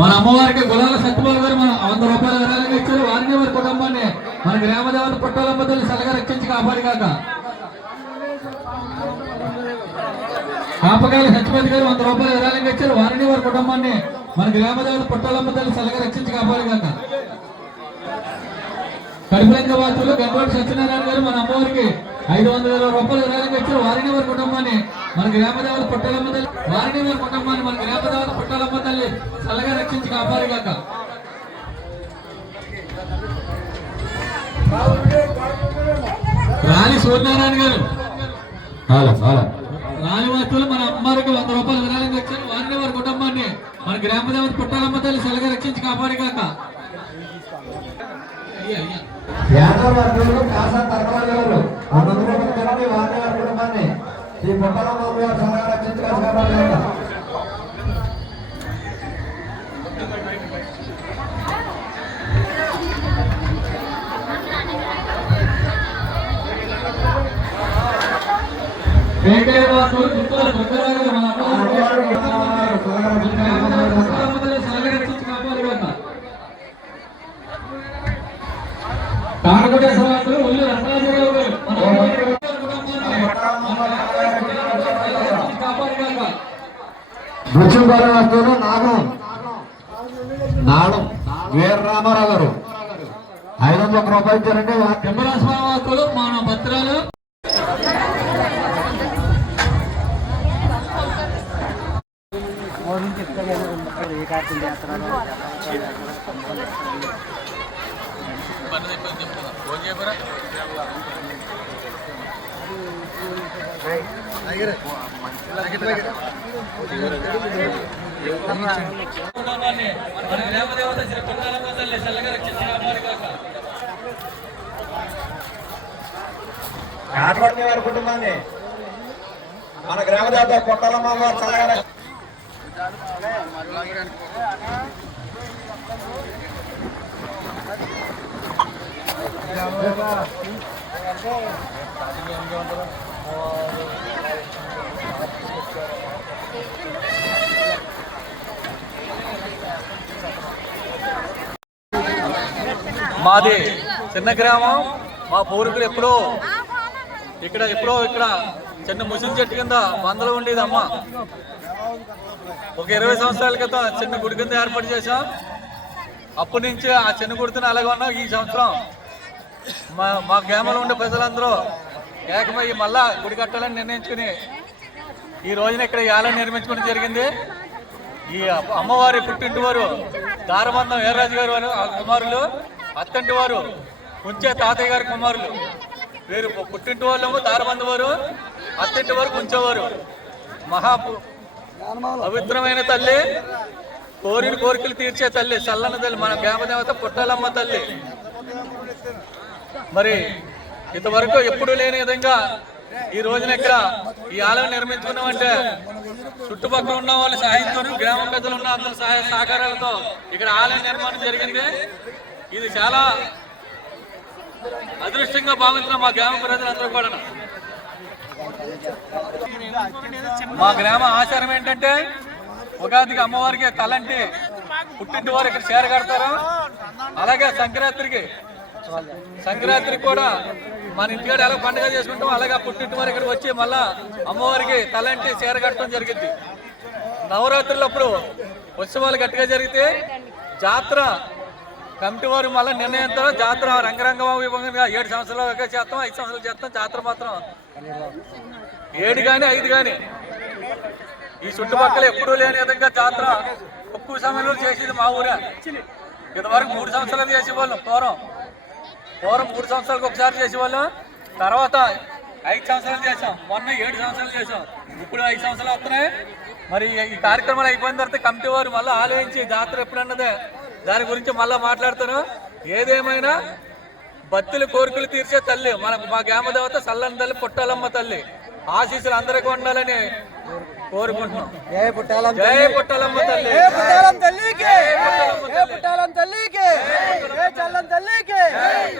మన అమ్మవారికి గులాల సత్యబాబు గారు మన 100 రూపాయల విరాళంగా ఇచ్చారు. వారిని వారి కుటుంబాన్ని మన గ్రామదేవత పుట్టాలమ్మ తల్లి చల్లగా రక్షించి కాపాడిగాక. కాపకాయల సత్యపతి గారు 100 రూపాయల విరాళంగా ఇచ్చారు. వారిని వారి కుటుంబాన్ని మన గ్రామదేవత పుట్టాలమ్మ తల్లి చల్లగా రక్షించి కాపాడిగాక. కడిపలంక వాసులు గంగోటి సత్యనారాయణ గారు మన అమ్మవారికి 500,000 రూపాయలు విరాళంగా ఇచ్చారు. వారిని వారి కుటుంబాన్ని మన గ్రామదేవత పుట్టాలమ్మ తల్లి వారిని వారి కుటుంబాన్ని మన గ్రామదేవత పుట్టాలమ్మ తల్లి చల్లగా రక్షించి కాపాడిగాక. రాణి సూర్యనారాయణ గారు రాణి వాసులు మన అమ్మవారికి 100 రూపాయలు విరాళంగా ఇచ్చారు. వారిని వారి కుటుంబాన్ని మన గ్రామదేవత పుట్టాలమ్మ తల్లి చల్లగా రక్షించి కాపాడిగాక. శ్రీ పుట్టాలమ్మ గారు చల్లగా రక్షించి కాపాడిగాక. వస్తువులు నాడం వీర రామారావు గారు 500 రూపాయలు ఇచ్చారంటే వాస్తులు మన పత్రాలు కాపాడిన వారి కుటుంబాన్ని మన గ్రామదేవత పుట్టాలమ్మ గారు చల్లగా మాది చిన్న గ్రామం. మా పూర్వీకులు ఎప్పుడో ఇక్కడ చిన్న ముసిలి చెట్టు కింద మందలు ఉండేది అమ్మ. ఒక 20 సంవత్సరాల క్రితం చిన్న గుడి కింద ఏర్పాటు చేశాం. అప్పటి నుంచి ఆ చిన్న గుడితో అలాగే ఉన్నాం. ఈ సంవత్సరం మా గ్రామంలో ఉండే ప్రజలందరూ ఏకమయ్యి మళ్ళా గుడి కట్టాలని నిర్ణయించుకుని ఈ రోజున ఇక్కడ ఈ ఆలయం నిర్మించుకోవడం జరిగింది. ఈ అమ్మవారి పుట్టింటి వారు దారబంధం వీర్రాజు గారు కుమారులు, అత్తంటి వారు కుంచే తాతయ్య గారి కుమారులు. వీరు పుట్టింటి వాళ్ళేమో దారబంధం వారు, అత్తంటి వారు కుంచేవారు. పవిత్రమైన తల్లి, కోరిన కోరికలు తీర్చే తల్లి, చల్లన్న తల్లి, మన గ్రామదేవత పుట్టాలమ్మ తల్లి. మరి ఇంతవరకు ఎప్పుడు లేని విధంగా ఈ రోజున ఇక్కడ ఈ ఆలయం నిర్మించుకున్నామంటే చుట్టుపక్కల ఉన్న వాళ్ళ సహాయంతో, గ్రామ పెద్దలు ఉన్న అందరి సహాయ సహకారాలతో ఇక్కడ ఆలయ నిర్మాణం జరిగింది. ఇది చాలా అదృష్టంగా భావించిన మా గ్రామ ప్రజలందరూ కూడా. మా గ్రామ ఆచారం ఏంటంటే ఉగాదికి అమ్మవారికి తలంటి పుట్టింటి వారు ఇక్కడ చీర కడతారు. అలాగే సంక్రాంతికి కూడా మన ఇంటికాడ ఎలా పండుగ చేసుకుంటాం అలాగే పుట్టింటి వారు ఇక్కడికి వచ్చి మళ్ళా అమ్మవారికి తలంటి చీర కట్టడం జరిగింది. నవరాత్రులప్పుడు ఉత్సవాలు గట్టిగా జరిగితే జాతర కమిటీ వారు మళ్ళీ నిర్ణయంతో జాతర రంగరంగ వైభవంగా 7 సంవత్సరాలు చేస్తాం, 5 సంవత్సరాలు చేస్తాం. జాతర మాత్రం 7 కానీ 5 కానీ ఈ చుట్టుపక్కల ఎప్పుడూ లేని విధంగా జాతర తక్కువ సమయంలో చేసేది మా ఊరే. ఇంతవరకు 3 సంవత్సరాలు చేసేవాళ్ళం. పూర్వం 3 సంవత్సరాలకు ఒకసారి చేసేవాళ్ళం. తర్వాత 5 సంవత్సరాలు చేసాం. మొన్న 7 సంవత్సరాలు చేసాం. ఇప్పుడు 5 సంవత్సరాలు వస్తున్నాయి. మరి ఈ కార్యక్రమాలు అయిపోయిన తర్వాత కమిటీ వారు మళ్ళీ ఆలోచించి జాతర ఎప్పుడన్నదే దాని గురించి మళ్ళీ మాట్లాడతారు. ఏదేమైనా భక్తుల కోరికలు తీర్చే తల్లి మా గ్రామ దేవత సల్లని తల్లి పుట్టాలమ్మ తల్లి ఆశీస్సులు అందరికీ ఉండాలని కోరుకుంటున్నాం. జై పుట్టాలమ్మ జై పుట్టాలమ్మ తల్లి, జై పుట్టాలమ్మ తల్లికి, జై పుట్టాలమ్మ తల్లికి, జై చల్లం తల్లికి,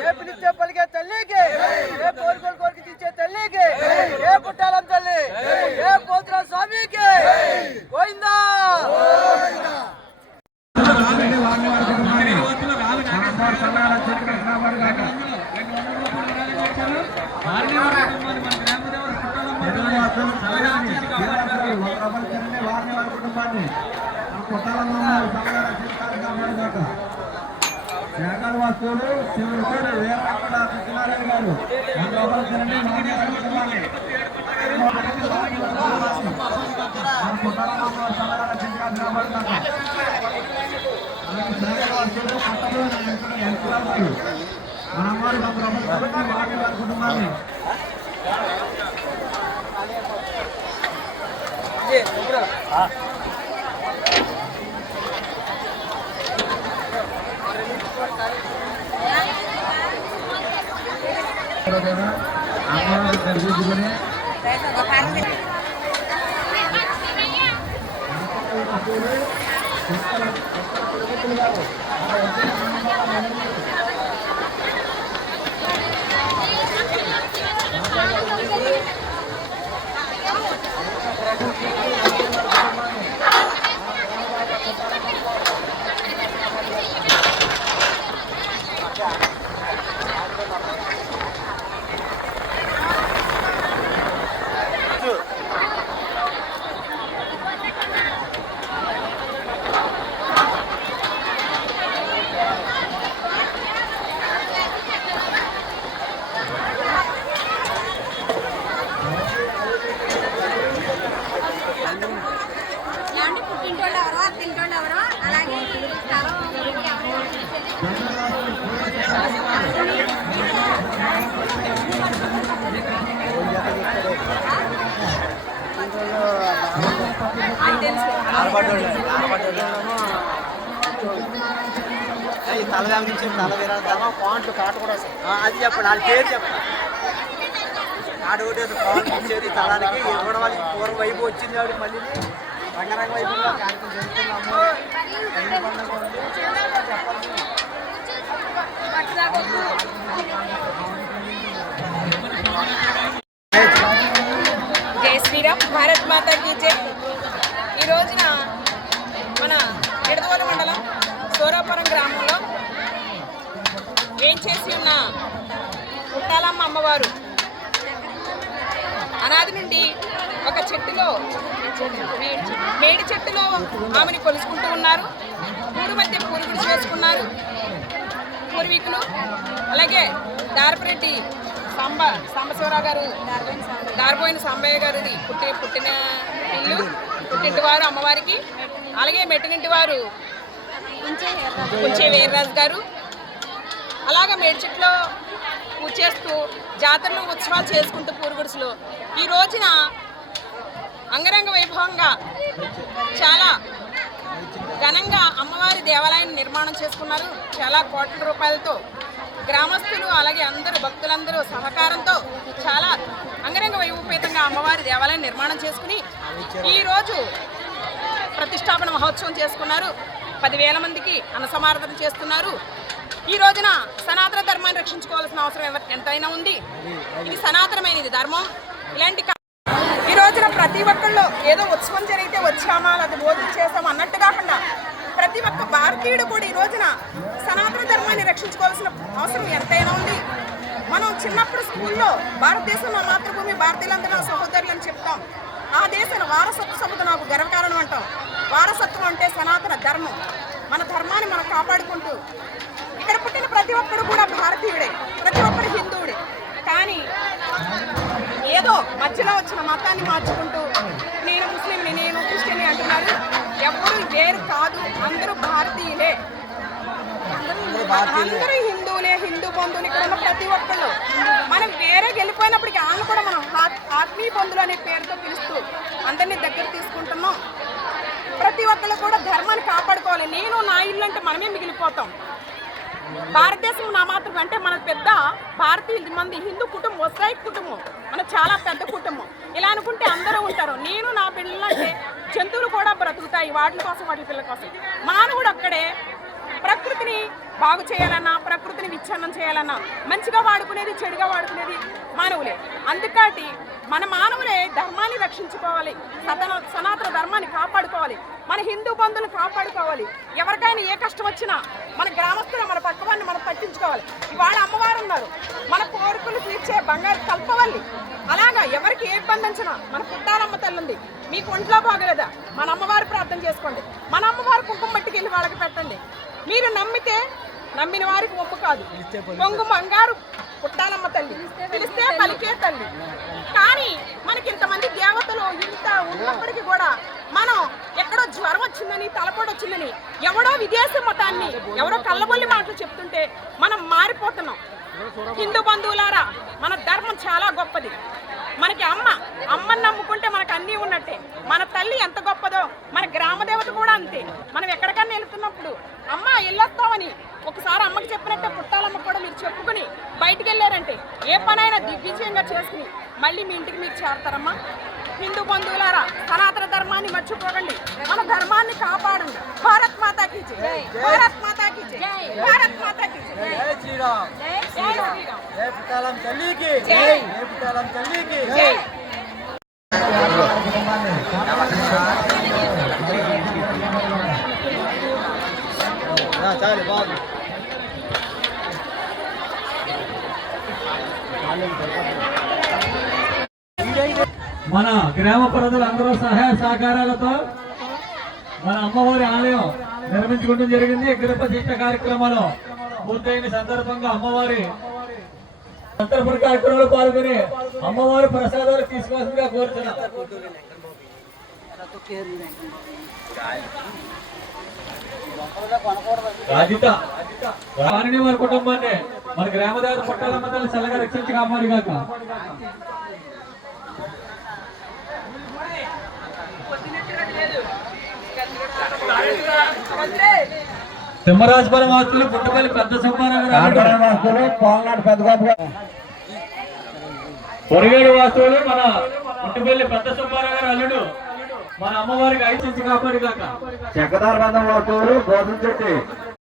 జై పిలిచే పలికే తల్లికి, జై కోరికలు కోరిక తీర్చే తల్లికి, జై పుట్టాలమ్మ తల్లి, జై పోతురాజు స్వామికి గోవిందా. వస్తువులు శివుడు వీరరాఘవ సత్యనారాయణ గారు కుటుంబాన్ని దర్శించుకుని తల వ్యాపించి తల విరామ పాయింట్లు కాట కూడా అది చెప్పండి వాళ్ళ పేరు చెప్పండి. ఆడు ఒకటి పాయింట్లు ఇచ్చేది తలానికి ఇవ్వడం వాళ్ళకి పూర్వం వైపు వచ్చింది ఆవిడ మళ్ళీ రంగరంగ వైపుగా కార్యక్రమం జరుగుతున్నాము. జై శ్రీరామ్, భారత్ మాతాకి జై. ఈ రోజున మన నిడదవోలు మండలం సూరాపురం గ్రామంలో ఏం చేసి ఉన్న పుట్టాలమ్మ అమ్మవారు అనాది నుండి ఒక చెట్టులో మేడి చెట్టులో ఆమెని కొలుసుకుంటూ ఉన్నారు. ఊరి మధ్య పూరుగుడు చేసుకున్నారు పూర్వీకులు. అలాగే దారపరెడ్డి సాంబశివరావు గారు, దారిపోయిన సాంబయ్య గారిది పుట్టిన ఇల్లు, పుట్టింటి వారు అమ్మవారికి. అలాగే మెట్టినింటి వారు కుంచే వీర్రాజు గారు. అలాగే మేడి చెట్లో పూజ చేస్తూ జాతరలు ఉత్సవాలు చేసుకుంటూ పూరుగుడుసులో ఈ రోజున అంగరంగ వైభవంగా చాలా ఘనంగా అమ్మవారి దేవాలయాన్ని నిర్మాణం చేసుకున్నారు. చాలా కోట్ల రూపాయలతో గ్రామస్తులు అలాగే అందరూ భక్తులందరూ సహకారంతో చాలా అంగరంగ వైభవపేతంగా అమ్మవారి దేవాలయాన్ని నిర్మాణం చేసుకుని ఈరోజు ప్రతిష్టాపన మహోత్సవం చేసుకున్నారు. 10,000 మందికి అన్నసమారాధన చేస్తున్నారు. ఈ రోజున సనాతన ధర్మాన్ని రక్షించుకోవాల్సిన అవసరం ఎంతైనా ఉంది. ఇది సనాతనమైనది ధర్మం. ఇలాంటి ఈ రోజున ప్రతి ఒక్కళ్ళు ఏదో ఉత్సవం జరిగితే వచ్చామా లేదా భోజనం చేసామా అన్నట్టు కాకుండా ప్రతి ఒక్క భారతీయుడు కూడా ఈ రోజున సనాతన ధర్మాన్ని రక్షించుకోవాల్సిన అవసరం ఎంతైనా ఉంది. మనం చిన్నప్పుడు స్కూల్లో భారతదేశంలో మాతృభూమి భారతీయులందరూ నా సహోదరులు అని చెప్తాం. ఆ దేశం వారసత్వ సంపద నాకు గర్వకారణం అంటాం. వారసత్వం అంటే సనాతన ధర్మం. మన ధర్మాన్ని మనం కాపాడుకుంటూ ఇక్కడ పుట్టిన ప్రతి ఒక్కడు కూడా భారతీయుడే, ప్రతి ఒక్కడు హిందువుడే. కానీ ఏదో మధ్యలో వచ్చిన మతాన్ని మార్చుకుంటూ నేను ముస్లింని, నేను క్రిస్టియన్ని అంటున్నారు. ఎవరు వేరు కాదు, అందరూ భారతీయులే, అందరూ హిందువులే, హిందూ బంధువులు. ఇక్కడ ఉన్న ప్రతి ఒక్కళ్ళు మనం వేరే వెళ్ళిపోయినప్పటికీ వాళ్ళు కూడా మనం ఆత్మీయ బంధువులు అనే పేరుతో పిలుస్తూ అందరినీ దగ్గర తీసుకుంటున్నాం. ప్రతి ఒక్కళ్ళు కూడా ధర్మాన్ని కాపాడుకోవాలి. నేను నా ఇల్లు అంటే మనమే మిగిలిపోతాం. భారతదేశం నా మాతృ అంటే మన పెద్ద భారతీయ మంది హిందూ కుటుంబం, వస్తాయి కుటుంబం, మన చాలా పెద్ద కుటుంబం. ఇలా అనుకుంటే అందరూ ఉంటారు. నేను నా పిల్లలంటే జంతువులు కూడా బ్రతుకుతాయి వాటి కోసం, వాటి పిల్లల కోసం. మానవుడు అక్కడే ప్రకృతిని బాగు చేయాలన్నా, ప్రకృతిని విచ్ఛిన్నం చేయాలన్నా, మంచిగా వాడుకునేది చెడుగా వాడుకునేది మానవులే. అందుకని మన మానవులే ధర్మాన్ని రక్షించుకోవాలి, సనాతన ధర్మాన్ని కాపాడుకోవాలి, మన హిందూ బంధువులు కాపాడుకోవాలి. ఎవరికైనా ఏ కష్టం వచ్చినా మన గ్రామస్తులు, మన పక్కవాడిని మనం పట్టించుకోవాలి. ఇవాళ అమ్మవారు ఉన్నారు, మన కోరికలు తీర్చే బంగారు కల్పవల్లి. అలాగా ఎవరికి ఏ ఇబ్బంది వచ్చినా మన పుట్టాలమ్మ తల్లి ఉంది. మీకు ఒంట్లో బాగలేదా, మన అమ్మవారు ప్రార్థన చేసుకోండి, మన అమ్మవారు కుంకుమ పట్టుకెళ్ళి వాళ్ళకి పెట్టండి. మీరు నమ్మితే నమ్మిన వారికి ఒప్పు కాదు. కొంగు బంగారు పుట్టాలమ్మ తల్లి, పిలిస్తే పలికే తల్లి. కానీ మనకి ఇంతమంది దేవతలు ఇంత ఉన్నప్పటికీ కూడా మనం ఎక్కడో జ్వరం వచ్చిందని, తలపోటు వచ్చిందని, ఎవడో విదేశీ మతాన్ని, ఎవరో కళ్ళబొల్లి మాటలు చెప్తుంటే మనం మారిపోతున్నాం. హిందూ బంధువులారా, మన ధర్మం చాలా గొప్పది. మనకి అమ్మని నమ్ముకుంటే మనకు అన్నీ ఉన్నట్టే. మన తల్లి ఎంత గొప్పదో మన గ్రామ దేవత కూడా అంతే. మనం ఎక్కడికన్నా వెళ్తున్నప్పుడు అమ్మ వెళ్ళొస్తామని ఒకసారి అమ్మకి చెప్పినట్టే పుట్టాలమ్మ కూడా మీరు చెప్పుకుని బయటికి వెళ్ళారంటే ఏ పనైనా దిగ్విజయంగా చేసుకుని మళ్ళీ మీ ఇంటికి మీరు చేరతారమ్మా. హిందూ బంధువులారా, సనాతన ధర్మాన్ని మర్చిపోకండి, మన ధర్మాన్ని కాపాడండి. భారత్ మాతాకి జై, భారత్ మాతాకి జై, భారత్ మాతాకి జై. జై శ్రీరామ్, జై శ్రీరామ్, జై పుట్టాలం తల్లికి జై, జై పుట్టాలం తల్లికి జై. చాలు బాగు. మన గ్రామ ప్రజలందరూ సహాయ సహకారాలతో మన అమ్మవారి ఆలయం నిర్మించుకోవడం జరిగింది. గృహప్రతిష్ఠ కార్యక్రమాలు పూర్తయిన సందర్భంగా అమ్మవారి సంతర్పణ కార్యక్రమంలో పాల్గొని అమ్మవారి ప్రసాదాలు తీసుకోవాల్సిందిగా కోరుతున్నాం. రాజిత వారిని వారి కుటుంబాన్ని మన గ్రామ దేవత పుట్టాలమ్మ తల్లి చల్లగా రక్షించి కాపాడుగాక. సింహరాజపురం వాస్తులు పుట్టపల్లి పెద్ద సుబ్బారావు, పొరగేడు వాస్తువులు మన పుట్టపల్లి పెద్ద సుబ్బారావు గారు అల్లుడు మన అమ్మవారికి ఐదు కాపాడుగాక. చెక్కదారు బంధం వాస్తువులు గోధుమ చెట్టు